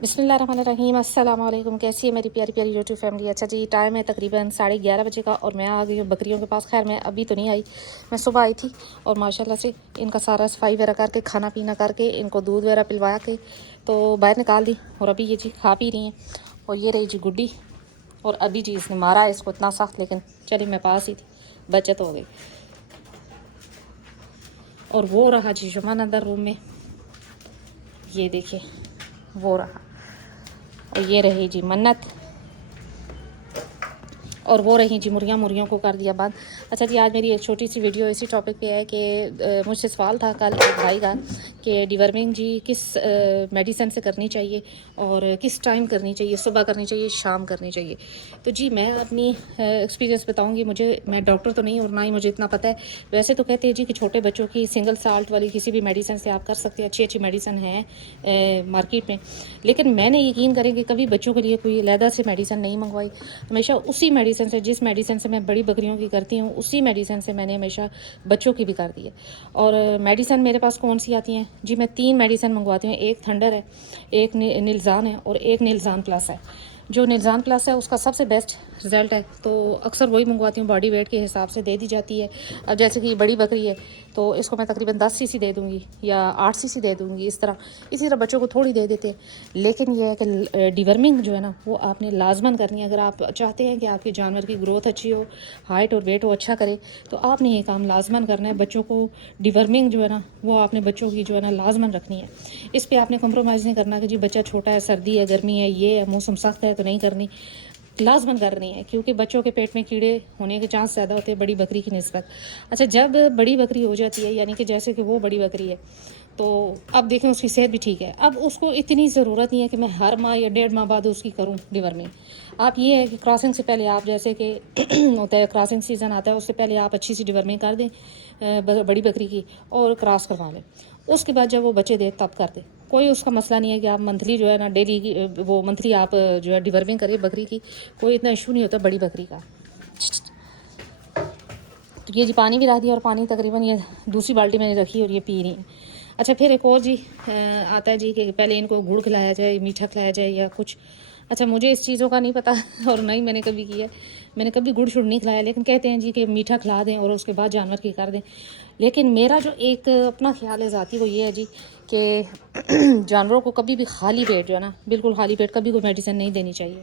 बिस्मिल्लाहिर्रहमानिर्रहीम। अस्सलाम वालेकुम। कैसी है मेरी प्यारी प्यारी यूट्यूब फैमिली। अच्छा जी, टाइम है तकरीबन 11:30 का और मैं आ गई हूँ बकरियों के पास। खैर मैं अभी तो नहीं आई, मैं सुबह आई थी और माशाल्लाह से इनका सारा सफाई वगैरह करके खाना पीना करके इनको दूध वगैरह पिलवा के तो बाहर निकाल दी। और अभी ये जी खा पी रही हैं। और ये रही जी गुड्डी। और अभी जी इसने मारा है इसको इतना सख्त, लेकिन चली मैं पास ही थी, बचत हो गई। और वो रहा जी जुमान अंदर रूम में, ये देखिए वो रहा। और ये रही जी मन्नत। और वो रही जी मुर्गियों को कर दिया बंद। अच्छा जी, आज मेरी एक छोटी सी वीडियो इसी टॉपिक पे है कि मुझसे सवाल था कल एक भाई का कि डिवर्मिंग जी किस मेडिसिन से करनी चाहिए और किस टाइम करनी चाहिए, सुबह करनी चाहिए, शाम करनी चाहिए। तो जी मैं अपनी एक्सपीरियंस बताऊंगी। मैं डॉक्टर तो नहीं और ना ही मुझे इतना पता है। वैसे तो कहते हैं जी कि छोटे बच्चों की सिंगल साल्ट वाली किसी भी मेडिसिन से आप कर सकते हैं, अच्छी अच्छी मेडिसिन है मार्केट में। लेकिन मैंने यकीन करें कि कभी बच्चों के लिए कोई अलहदा से मेडिसिन नहीं मंगवाई। हमेशा उसी मेडिसिन से, जिस मेडिसिन से मैं बड़ी बकरियों की करती हूँ, उसी मेडिसिन से मैंने हमेशा बच्चों की भी कर दी है। और मेडिसिन मेरे पास कौन सी आती हैं जी, मैं 3 मेडिसिन मंगवाती हूँ। एक थंडर है, एक निलजान है और एक निलजान प्लस है। जो निलजान प्लस है उसका सबसे बेस्ट रिज़ल्ट है, तो अक्सर वही मंगवाती हूँ। बॉडी वेट के हिसाब से दे दी जाती है। अब जैसे कि बड़ी बकरी है तो इसको मैं तकरीबन 10 सीसी दे दूँगी या 8 सीसी दे दूँगी, इसी तरह बच्चों को थोड़ी दे देते हैं। लेकिन यह है कि डिवर्मिंग जो है ना वो आपने लाजमन करनी है। अगर आप चाहते हैं कि आपके जानवर की ग्रोथ अच्छी हो, हाइट और वेट वो अच्छा करे, तो आपने ये काम लाजमन करना है। बच्चों को डिवर्मिंग जो है ना वो आपने बच्चों की जो है ना लाजमन रखनी है। इस पर आपने कम्प्रोमाइज़ नहीं करना कि जी बच्चा छोटा है, सर्दी है, गर्मी है, ये है, मौसम सख्त है तो नहीं करनी, लाजमन करनी है। क्योंकि बच्चों के पेट में कीड़े होने के चांस ज़्यादा होते हैं बड़ी बकरी की निस्बत। अच्छा, जब बड़ी बकरी हो जाती है, यानी कि जैसे कि वो बड़ी बकरी है, तो अब देखें उसकी सेहत भी ठीक है। अब उसको इतनी ज़रूरत नहीं है कि मैं हर माह या 1.5 माह बाद उसकी करूँ डिवर्मिंग। आप ये है कि क्रॉसिंग से पहले आप, जैसे कि होता है क्रॉसिंग सीज़न आता है, उससे पहले आप अच्छी सी डिवर्मिंग कर दें बड़ी बकरी की और क्रॉस करवा लें। उसके बाद जब वो बच्चे दे तब कर दें। कोई उसका मसला नहीं है कि आप मंथली जो है ना डेली की वो मंथली आप जो है डिवर्मिंग करिए बकरी की, कोई इतना इशू नहीं होता बड़ी बकरी का। तो ये जी पानी भी रख दिया और पानी तकरीबन ये दूसरी बाल्टी मैंने रखी और ये पी रही हैं। अच्छा, फिर एक और जी आता है जी कि पहले इनको गुड़ खिलाया जाए, मीठा खिलाया जाए या कुछ। अच्छा, मुझे इस चीज़ों का नहीं पता और नहीं मैंने कभी किया है। मैंने कभी गुड़ शुड़ नहीं खिलाया, लेकिन कहते हैं जी कि मीठा खिला दें और उसके बाद जानवर की कर दें। लेकिन मेरा जो एक अपना ख्याल है ज़ाती, वो ये है जी कि जानवरों को कभी भी खाली पेट जो है ना, बिल्कुल खाली पेट कभी कोई मेडिसिन नहीं देनी चाहिए।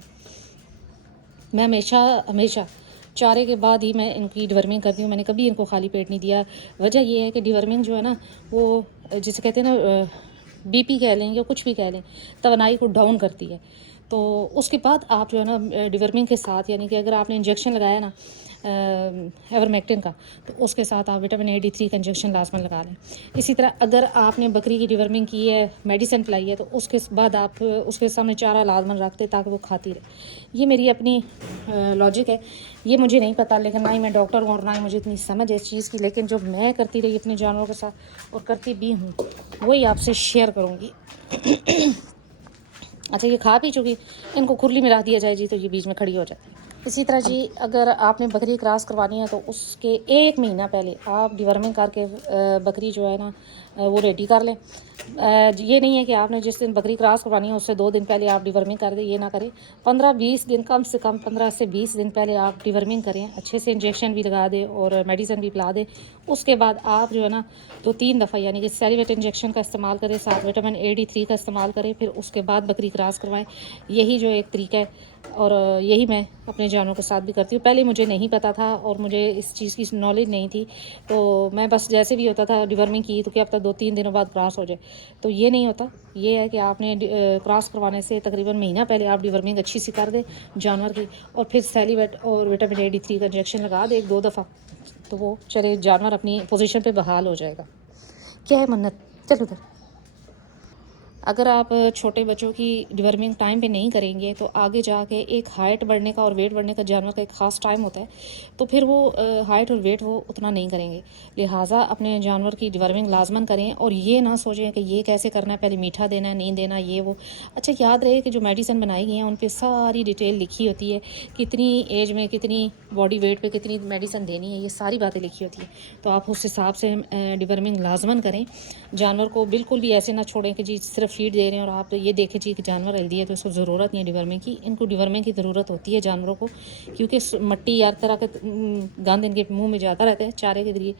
मैं हमेशा हमेशा चारे के बाद ही मैं इनकी डिवर्मिंग करती हूँ। मैंने कभी इनको खाली पेट नहीं दिया। वजह ये है कि डिवर्मिंग जो है ना वो जिसे कहते हैं ना बीपी कह लें या कुछ भी कह लें, तवानाई को डाउन करती है। तो उसके बाद आप जो है ना डिवर्मिंग के साथ, यानी कि अगर आपने इंजेक्शन लगाया ना एवरमेक्टिन का, तो उसके साथ आप विटामिन A D3 का इंजेक्शन लाजमन लगा लें। इसी तरह अगर आपने बकरी की डिवर्मिंग की है, मेडिसिन पिलाई है, तो उसके बाद आप उसके सामने चारा लाजमन रखते ताकि वो खाती रहे। ये मेरी अपनी लॉजिक है। ये मुझे नहीं पता, लेकिन ना ही मैं डॉक्टर हूँ और ना ही मुझे इतनी समझ है इस चीज़ की। लेकिन जो मैं करती रही अपने जानवरों के साथ और करती भी हूँ, वही आपसे शेयर करूँगी। अच्छा, ये खा पी चुकी, इनको खुरली में रख दिया जाए जी तो ये बीच में खड़ी हो जाती है। इसी तरह जी अगर आपने बकरी क्रॉस करवानी है तो उसके 1 महीना पहले आप डिवर्मिंग करके बकरी जो है ना वो रेडी कर लें। ये नहीं है कि आपने जिस दिन बकरी क्रॉस करवानी है उससे 2 दिन पहले आप डिवर्मिंग कर दें, ये ना करें। 15-20 दिन, कम से कम 15 से 20 दिन पहले आप डिवर्मिंग करें, अच्छे से इंजेक्शन भी लगा दें और मेडिसिन भी पिला दें। उसके बाद आप जो है ना 2-3 दफ़ा यानी कि सेलिवेट इंजेक्शन का इस्तेमाल करें, साथ विटामिन A D3 का इस्तेमाल करें, फिर उसके बाद बकरी क्रॉस करवाएं। यही जो एक तरीका है और यही मैं अपने जानवरों के साथ भी करती हूँ। पहले मुझे नहीं पता था और मुझे इस चीज़ की नॉलेज नहीं थी, तो मैं बस जैसे भी होता था डिवर्मिंग की तो क्या पता 2-3 दिनों बाद क्रॉस हो जाए। तो ये नहीं होता। ये है कि आपने क्रॉस करवाने से तकरीबन महीना पहले आप डिवर्मिंग अच्छी सी कर दें जानवर की, और फिर सेलिवेट और विटामिन A D3 का इंजेक्शन लगा दें 1-2 दफ़ा, तो वो चले जानवर अपनी पोजीशन पे बहाल हो जाएगा। क्या है मन्नत, चल उधर। अगर आप छोटे बच्चों की डिवर्मिंग टाइम पे नहीं करेंगे तो आगे जाके एक हाइट बढ़ने का और वेट बढ़ने का जानवर का एक ख़ास टाइम होता है, तो फिर वो हाइट और वेट वो उतना नहीं करेंगे। लिहाजा अपने जानवर की डिवर्मिंग लाजमन करें और ये ना सोचें कि ये कैसे करना है, पहले मीठा देना है, नहीं देना, ये वो। अच्छा, याद रहे कि जो मेडिसिन बनाई गई हैं उन पर सारी डिटेल लिखी होती है, कितनी एज में कितनी बॉडी वेट पर कितनी मेडिसिन देनी है, ये सारी बातें लिखी होती हैं। तो आप उस हिसाब से डिवर्मिंग लाजमन करें। जानवर को बिल्कुल भी ऐसे ना छोड़ें कि जी सिर्फ फीड दे रहे हैं और आप ये देखें जी कि जानवर हेल्दी है तो इसको ज़रूरत नहीं है डिवर्मिंग की। इनको डिवर्मिंग की ज़रूरत होती है जानवरों को, क्योंकि मट्टी यार तरह के गंद इनके मुंह में जाता रहता है चारे के ज़रिए,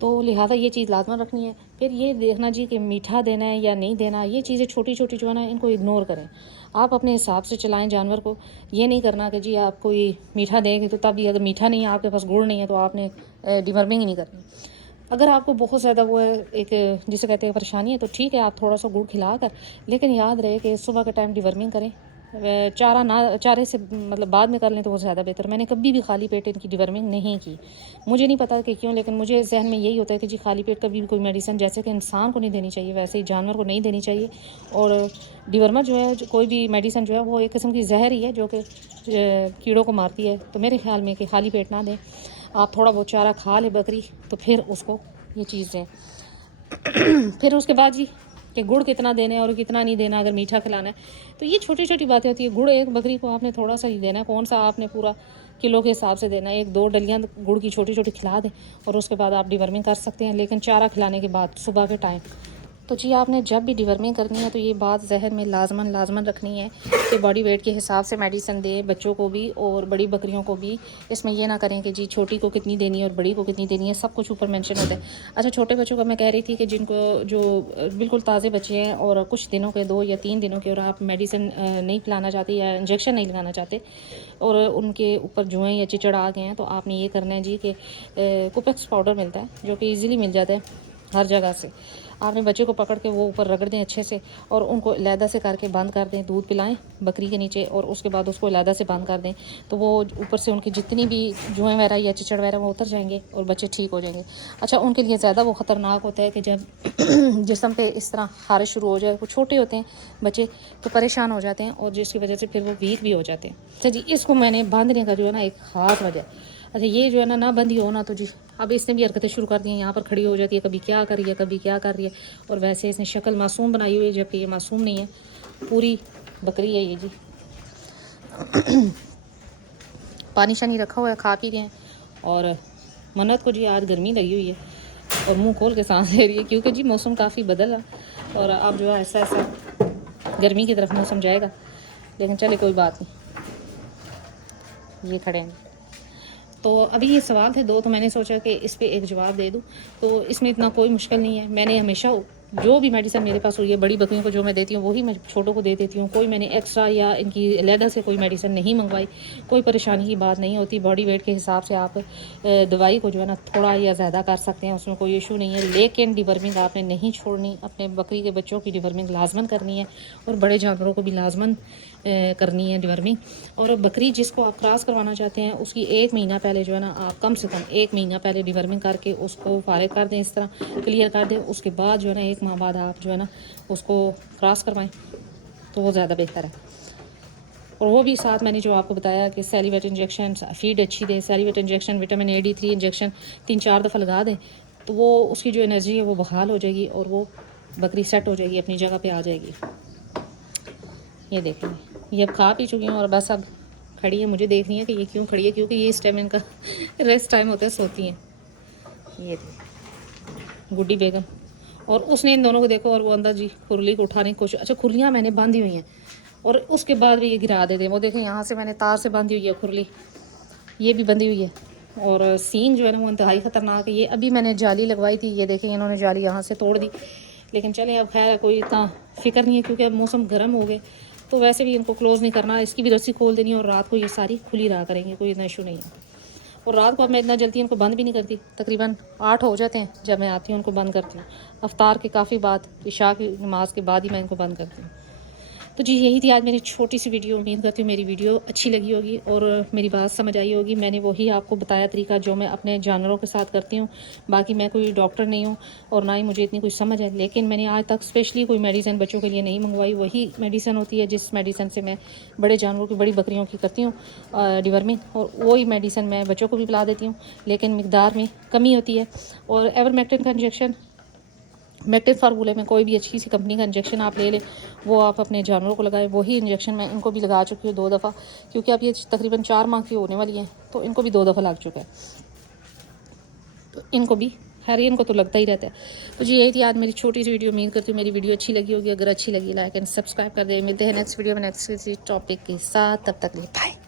तो लिहाजा ये चीज़ लाजमन रखनी है। फिर ये देखना जी कि मीठा देना है या नहीं देना, ये चीज़ें छोटी छोटी जो है ना इनको इग्नोर करें। आप अपने हिसाब से चलाएं जानवर को, ये नहीं करना कि जी आप कोई मीठा देंगे तो तब भी अगर मीठा नहीं है, आपके पास गुड़ नहीं है, तो आपने डिवर्मिंग ही नहीं करनी। अगर आपको बहुत ज़्यादा वो है एक जिसे कहते हैं परेशानी है, तो ठीक है आप थोड़ा सा गुड़ खिला कर, लेकिन याद रहे कि सुबह के टाइम डिवर्मिंग करें। चारे से मतलब बाद में कर लें तो वो ज़्यादा बेहतर। मैंने कभी भी खाली पेट इनकी डिवर्मिंग नहीं की, मुझे नहीं पता कि क्यों, लेकिन मुझे जहन में यही होता है कि जी खाली पेट कभी भी कोई मेडिसिन जैसे कि इंसान को नहीं देनी चाहिए वैसे ही जानवर को नहीं देनी चाहिए। और डिवर्मर जो है कोई भी मेडिसिन जो है वो एक किस्म की जहर ही है जो कि कीड़ों को मारती है। तो मेरे ख्याल में कि खाली पेट ना दें, आप थोड़ा बहुत चारा खा ले बकरी तो फिर उसको ये चीज़ दें। फिर उसके बाद जी कि गुड़ कितना देना है और कितना नहीं देना, अगर मीठा खिलाना है तो ये छोटी छोटी बातें होती है। गुड़ एक बकरी को आपने थोड़ा सा ही देना है, कौन सा आपने पूरा किलो के हिसाब से देना है। 1-2 डलियाँ गुड़ की छोटी छोटी खिला दें और उसके बाद आप डिवर्मिंग कर सकते हैं, लेकिन चारा खिलाने के बाद सुबह के टाइम। तो जी आपने जब भी डिवर्मिंग करनी है तो ये बात जहन में लाजमन रखनी है कि बॉडी वेट के हिसाब से मेडिसिन दें बच्चों को भी और बड़ी बकरियों को भी। इसमें ये ना करें कि जी छोटी को कितनी देनी है और बड़ी को कितनी देनी है, सब कुछ ऊपर मेंशन होता है। अच्छा, छोटे बच्चों का मैं कह रही थी कि जिनको जो बिल्कुल ताज़े बच्चे हैं और कुछ दिनों के 2 या 3 दिनों के, और आप मेडिसिन नहीं पिलाना चाहते या इंजेक्शन नहीं लगाना चाहते और उनके ऊपर जुएँ या चिचड़ आ गए हैं, तो आपने ये करना है जी कि कुपेक्स पाउडर मिलता है जो कि ईज़िली मिल जाता है हर जगह से। आपने बच्चे को पकड़ के वो ऊपर रगड़ दें अच्छे से और उनको अलहदा से करके बंद कर दें, दूध पिलाएं बकरी के नीचे और उसके बाद उसको अलहदा से बंद कर दें, तो वो ऊपर से उनकी जितनी भी जुएँ वगैरह या चिचड़ वगैरह वो उतर जाएंगे और बच्चे ठीक हो जाएंगे। अच्छा, उनके लिए ज़्यादा वो ख़तरनाक होता है कि जब जिस्म पे इस तरह खारिश शुरू हो जाए, वो छोटे होते हैं बच्चे तो परेशान हो जाते हैं और जिसकी वजह से फिर वो वीक भी हो जाते हैं। अच्छा जी, इसको मैंने बांधने का जो है ना एक ख़ास वजह, अच्छा ये जो है ना बंदी हो ना, तो जी अब इसने भी हरकतें शुरू कर दी हैं। यहाँ पर खड़ी हो जाती है, कभी क्या कर रही है कभी क्या कर रही है, और वैसे इसने शक्ल मासूम बनाई हुई है जबकि ये मासूम नहीं है, पूरी बकरी है ये जी। पानी शानी रखा हुआ है, खा पी रहे हैं। और मन्नत को जी आज गर्मी लगी हुई है और मुंह खोल के सांस ले रही है, क्योंकि जी मौसम काफ़ी बदल रहा और अब जो है ऐसा गर्मी की तरफ मौसम जाएगा। लेकिन चले कोई बात नहीं, ये खड़े हैं। तो अभी ये सवाल थे 2, तो मैंने सोचा कि इस पे एक जवाब दे दूं। तो इसमें इतना कोई मुश्किल नहीं है। मैंने हमेशा जो भी मेडिसिन मेरे पास हुई है बड़ी बकरियों को जो मैं देती हूँ वही मैं छोटों को दे देती हूँ। कोई मैंने एक्स्ट्रा या इनकी अलहदा से कोई मेडिसिन नहीं मंगवाई। कोई परेशानी की बात नहीं होती। बॉडी वेट के हिसाब से आप दवाई को जो है ना थोड़ा या ज़्यादा कर सकते हैं, उसमें कोई इशू नहीं है। लेकिन डिवर्मिंग आपने नहीं छोड़नी, अपने बकरी के बच्चों की डिवर्मिंग लाजमन करनी है और बड़े जानवरों को भी लाजमन करनी है डिवर्मिंग। और बकरी जिसको आप क्रॉस करवाना चाहते हैं उसकी 1 महीना पहले जो है ना आप कम से कम 1 महीना पहले डिवर्मिंग करके उसको फारिग कर दें, इस तरह क्लियर कर दें। उसके बाद जो है ना 1 माह बाद आप जो है ना उसको क्रॉस करवाएं तो वो ज़्यादा बेहतर है। और वो भी साथ मैंने जो आपको बताया कि सेलिवेट इंजेक्शन, फीड अच्छी दें, सेलिवेट इंजेक्शन, विटामिन AD3 इंजेक्शन 3-4 दफ़ा लगा दें तो वो उसकी जो एनर्जी है वो बहाल हो जाएगी और वो बकरी सेट हो जाएगी, अपनी जगह पे आ जाएगी। ये देखेंगे, ये अब खा पी चुकी हूँ और बस अब खड़ी है। मुझे देख रही है कि ये क्यों खड़ी है, क्योंकि ये इस टाइम इनका रेस्ट टाइम होता है, सोती हैं। ये गुड्डी बेगम और उसने इन दोनों को देखो और वो अंदर जी खुरली को उठाने की कोशिश। अच्छा, खुरलियाँ मैंने बांधी हुई हैं और उसके बाद भी ये गिरा देते हैं। वो देखें यहाँ से मैंने तार से बांधी हुई है खुरली, ये भी बंधी हुई है और सींग जो है ना वो इंतहाई ख़तरनाक है। ये अभी मैंने जाली लगवाई थी, ये देखें इन्होंने जाली यहाँ से तोड़ दी। लेकिन चले अब खैर कोई इतना फ़िक्र नहीं है क्योंकि अब मौसम गर्म हो गए, तो वैसे भी इनको क्लोज़ नहीं करना, इसकी भी रस्सी खोल देनी और रात को ये सारी खुली रहा करेंगे, कोई इतना इशू नहीं है। और रात को अब मैं इतना जल्दी इनको बंद भी नहीं करती, तकरीबन 8 हो जाते हैं जब मैं आती हूँ उनको बंद करती हूँ। अफ्तार के काफ़ी बाद, इशा की नमाज के बाद ही मैं इनको बंद करती हूँ। तो जी यही थी आज मेरी छोटी सी वीडियो। उम्मीद करती हूँ मेरी वीडियो अच्छी लगी होगी और मेरी बात समझ आई होगी। मैंने वही आपको बताया तरीका जो मैं अपने जानवरों के साथ करती हूँ। बाकी मैं कोई डॉक्टर नहीं हूँ और ना ही मुझे इतनी कोई समझ है, लेकिन मैंने आज तक स्पेशली कोई मेडिसिन बच्चों के लिए नहीं मंगवाई। वही मेडिसिन होती है जिस मेडिसिन से मैं बड़े जानवरों की, बड़ी बकरियों की करती हूँ डिवर्मिंग, और वही मेडिसिन मैं बच्चों को भी पिला देती हूँ, लेकिन मिकदार में कमी होती है। और एवरमेक्टिन का इंजेक्शन, मैक्टिव फार्मूले में कोई भी अच्छी सी कंपनी का इंजेक्शन आप ले लें, वो आप अपने जानवरों को लगाएं। वही इंजेक्शन मैं इनको भी लगा चुकी हूँ 2 दफ़ा, क्योंकि अब ये तकरीबन 4 माह की होने वाली हैं तो इनको भी 2 दफ़ा लग चुका है। तो इनको भी खैर इनको तो लगता ही रहता है। तो जी यही थी आज मेरी छोटी सी वीडियो। उम्मीद करती हूँ मेरी वीडियो अच्छी लगी होगी। अगर अच्छी लगी लाइक एंड सब्सक्राइब कर दे। मिलते हैं नेक्स्ट वीडियो में नेक्स्ट किसी टॉपिक के साथ। तब तक लिए बाय।